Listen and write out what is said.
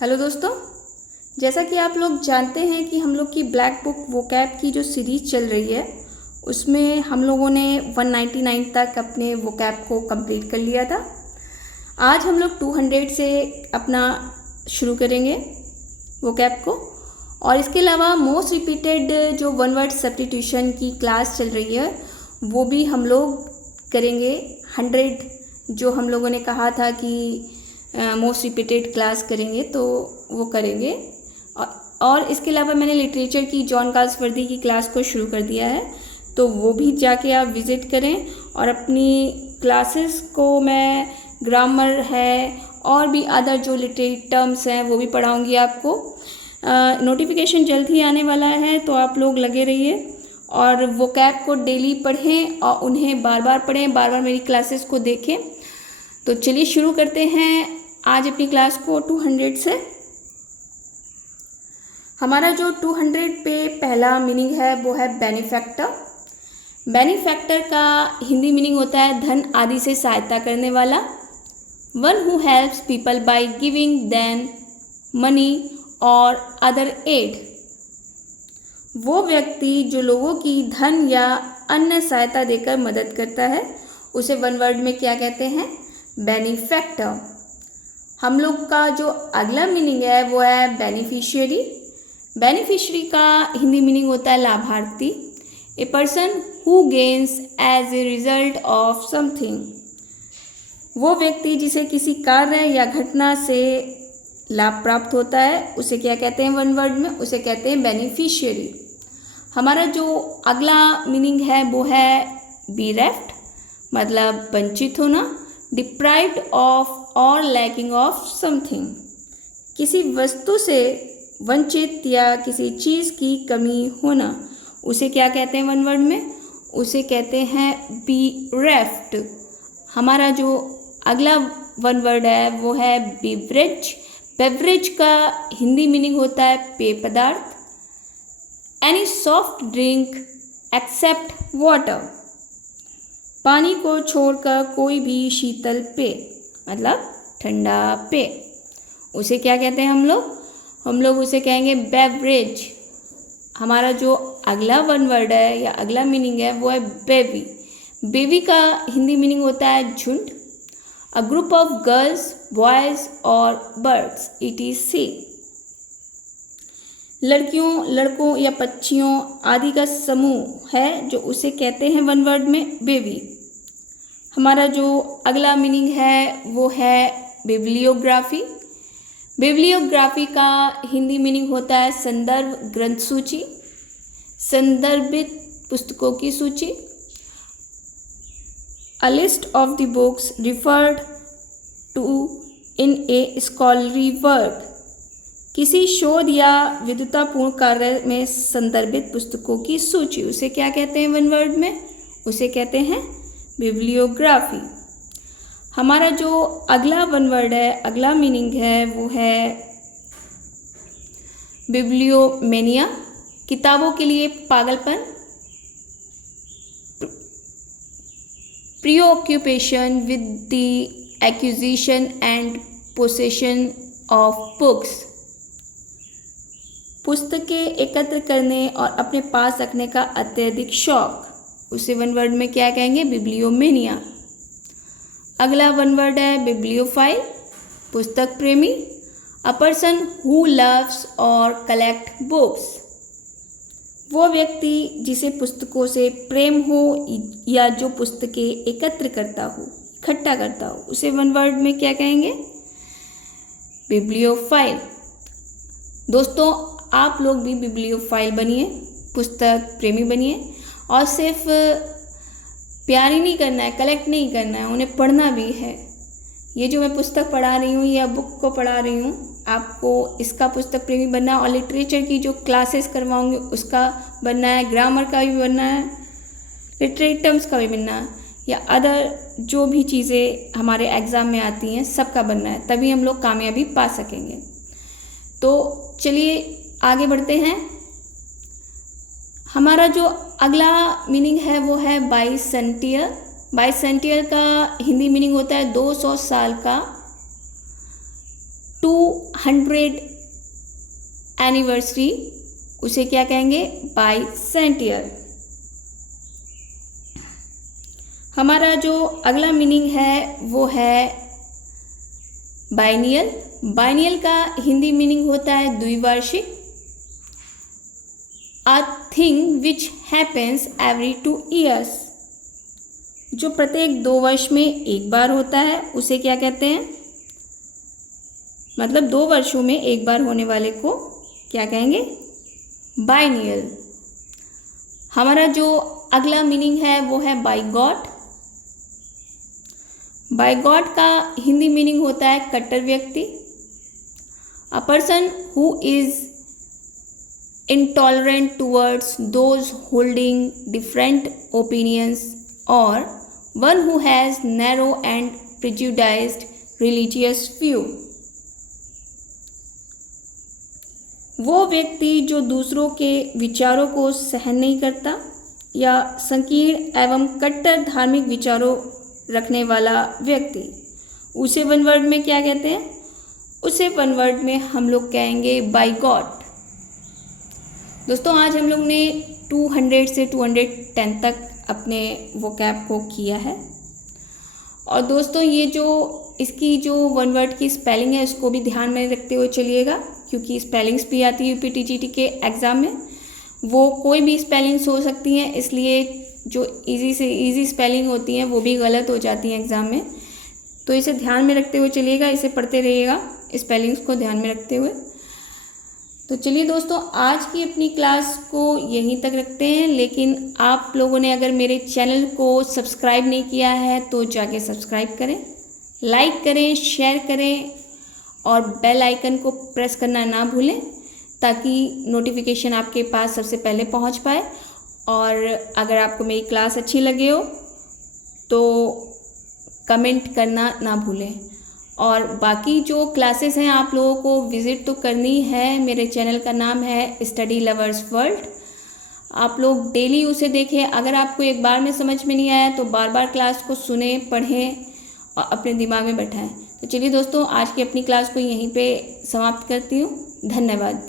Hello दोस्तों, जैसा कि आप लोग जानते हैं कि हम लोग की ब्लैक बुक वोकैब की जो सीरीज़ चल रही है उसमें हम लोगों ने 199 तक अपने वोकैब को कंप्लीट कर लिया था। आज हम लोग 200 से अपना शुरू करेंगे वोकैब को। और इसके अलावा मोस्ट रिपीटेड जो वन वर्ड सब्स्टिट्यूशन की क्लास चल रही है वो भी हम लोग करेंगे। 100 जो हम लोगों ने कहा था कि मोस्ट रिपीटेड क्लास करेंगे तो वो करेंगे। और इसके अलावा मैंने लिटरेचर की जॉन गाल्सवर्दी की क्लास को शुरू कर दिया है, तो वो भी जाके आप विज़िट करें। और अपनी क्लासेस को मैं ग्रामर है और भी अदर जो लिटरेरी टर्म्स हैं वो भी पढ़ाऊँगी आपको। नोटिफिकेशन जल्द ही आने वाला है, तो आप लोग लगे रहिए और वोकैब को डेली पढ़ें और उन्हें बार बार पढ़ें, बार बार मेरी क्लासेस को देखें। तो चलिए शुरू करते हैं आज अपनी क्लास को 200 से। हमारा जो 200 पे पहला मीनिंग है वो है बेनिफैक्टर। बेनिफैक्टर का हिंदी मीनिंग होता है धन आदि से सहायता करने वाला। One who helps people by giving them money और अदर एड। वो व्यक्ति जो लोगों की धन या अन्य सहायता देकर मदद करता है उसे वन वर्ड में क्या कहते हैं? बेनिफैक्टर। हम लोग का जो अगला मीनिंग है वो है बेनिफिशियरी। बेनिफिशियरी का हिंदी मीनिंग होता है लाभार्थी। A person who gains as a result of something. वो व्यक्ति जिसे किसी कार्य या घटना से लाभ प्राप्त होता है उसे क्या कहते हैं? वन वर्ड में उसे कहते हैं बेनिफिशियरी। हमारा जो अगला मीनिंग है वो है बीरेफ्ट, मतलब वंचित होना। डिप्राइव्ड ऑफ और लैकिंग ऑफ समथिंग। किसी वस्तु से वंचित या किसी चीज़ की कमी होना उसे क्या कहते हैं? वन वर्ड में उसे कहते हैं बीरेफ्ट। हमारा जो अगला वन वर्ड है वो है बेवरेज। बेवरेज का हिंदी मीनिंग होता है पेय पदार्थ। Any soft drink except water. पानी को छोड़कर कोई भी शीतल पेय, मतलब ठंडा पेय, उसे क्या कहते हैं हम लोग उसे कहेंगे बेवरेज। हमारा जो अगला वन वर्ड है या अगला मीनिंग है वो है बेबी। बेबी का हिंदी मीनिंग होता है झुंड। A group of girls, boys और बर्ड्स etc। लड़कियों, लड़कों या पक्षियों आदि का समूह है जो उसे कहते हैं वन वर्ड में बेबी। हमारा जो अगला मीनिंग है वो है बिब्लियोग्राफी। बिब्लियोग्राफी का हिंदी मीनिंग होता है संदर्भ ग्रंथ सूची, संदर्भित पुस्तकों की सूची। A list of the books referred to in a scholarly work. किसी शोध या विद्वतापूर्ण कार्य में संदर्भित पुस्तकों की सूची, उसे क्या कहते हैं? वन वर्ड में उसे कहते हैं बिब्लियोग्राफी। हमारा जो अगला वन वर्ड है, अगला मीनिंग है वो है बिब्लियोमेनिया। किताबों के लिए पागलपन। प्रीऑक्यूपेशन with the acquisition and possession of books. पुस्तकें एकत्र करने और अपने पास रखने का अत्यधिक शौक, उसे वन वर्ड में क्या कहेंगे? बिब्लियोमेनिया। अगला वन वर्ड है बिब्लियोफाइल, पुस्तक प्रेमी। अ पर्सन हु लव्स और कलेक्ट बुक्स। वो व्यक्ति जिसे पुस्तकों से प्रेम हो या जो पुस्तकें एकत्र करता हो, इकट्ठा करता हो, उसे वन वर्ड में क्या कहेंगे? बिब्लियोफाइल। दोस्तों, आप लोग भी बिब्लियोफाइल बनिए, पुस्तक प्रेमी बनिए। और सिर्फ प्यार ही नहीं करना है, कलेक्ट नहीं करना है, उन्हें पढ़ना भी है। ये जो मैं पुस्तक पढ़ा रही हूँ या बुक को पढ़ा रही हूँ, आपको इसका पुस्तक प्रेमी बनना है। और लिटरेचर की जो क्लासेस करवाऊँगी उसका बनना है, ग्रामर का भी बनना है, लिटरेरी टर्म्स का भी बनना है, या अदर जो भी चीज़ें हमारे एग्ज़ाम में आती हैं सबका बनना है, तभी हम लोग कामयाबी पा सकेंगे। तो चलिए आगे बढ़ते हैं। हमारा जो अगला मीनिंग है वो है बाइसेंटियल। बाइसेंटियल का हिंदी मीनिंग होता है 200 साल का। 100 एनिवर्सरी, उसे क्या कहेंगे, बाइसेंटियर। हमारा जो अगला मीनिंग है वो है बाइनियल। बाइनियल का हिंदी मीनिंग होता है द्विवार्षिक। A thing which happens every 2 years, जो प्रत्येक 2 वर्ष में एक बार होता है उसे क्या कहते हैं, मतलब 2 वर्षों में एक बार होने वाले को क्या कहेंगे, बाइनियल। हमारा जो अगला मीनिंग है वो है बाइगॉट। बाइगॉट का हिंदी मीनिंग होता है कट्टर व्यक्ति। A person who is intolerant towards those holding different opinions, or one who has narrow and prejudiced religious view। वो व्यक्ति जो दूसरों के विचारों को सहन नहीं करता या संकीर्ण एवं कट्टर धार्मिक विचारों रखने वाला व्यक्ति, उसे वन वर्ड में क्या कहते हैं, उसे वन वर्ड में हम लोग कहेंगे बाइगॉट। दोस्तों आज हम लोग ने 200 से 210 तक अपने वोकैब को किया है। और दोस्तों ये जो इसकी जो वन वर्ड की स्पेलिंग है उसको भी ध्यान में रखते हुए चलिएगा, क्योंकि स्पेलिंग्स भी आती है यूपीटीजीटी के एग्ज़ाम में, वो कोई भी स्पेलिंग्स हो सकती हैं, इसलिए जो इजी से इजी स्पेलिंग होती हैं वो भी गलत हो जाती हैं एग्ज़ाम में। तो इसे ध्यान में रखते हुए चलिएगा, इसे पढ़ते रहिएगा स्पेलिंग्स को ध्यान में रखते हुए। तो चलिए दोस्तों आज की अपनी क्लास को यहीं तक रखते हैं, लेकिन आप लोगों ने अगर मेरे चैनल को सब्सक्राइब नहीं किया है तो जाके सब्सक्राइब करें, लाइक करें, शेयर करें और बेल आइकन को प्रेस करना ना भूलें, ताकि नोटिफिकेशन आपके पास सबसे पहले पहुंच पाए। और अगर आपको मेरी क्लास अच्छी लगे हो तो कमेंट करना ना भूलें। और बाकी जो क्लासेस हैं आप लोगों को विज़िट तो करनी है। मेरे चैनल का नाम है स्टडी लवर्स वर्ल्ड, आप लोग डेली उसे देखें। अगर आपको एक बार में समझ में नहीं आया तो बार बार क्लास को सुने, पढ़ें और अपने दिमाग में बैठाएं। तो चलिए दोस्तों आज की अपनी क्लास को यहीं पे समाप्त करती हूँ। धन्यवाद।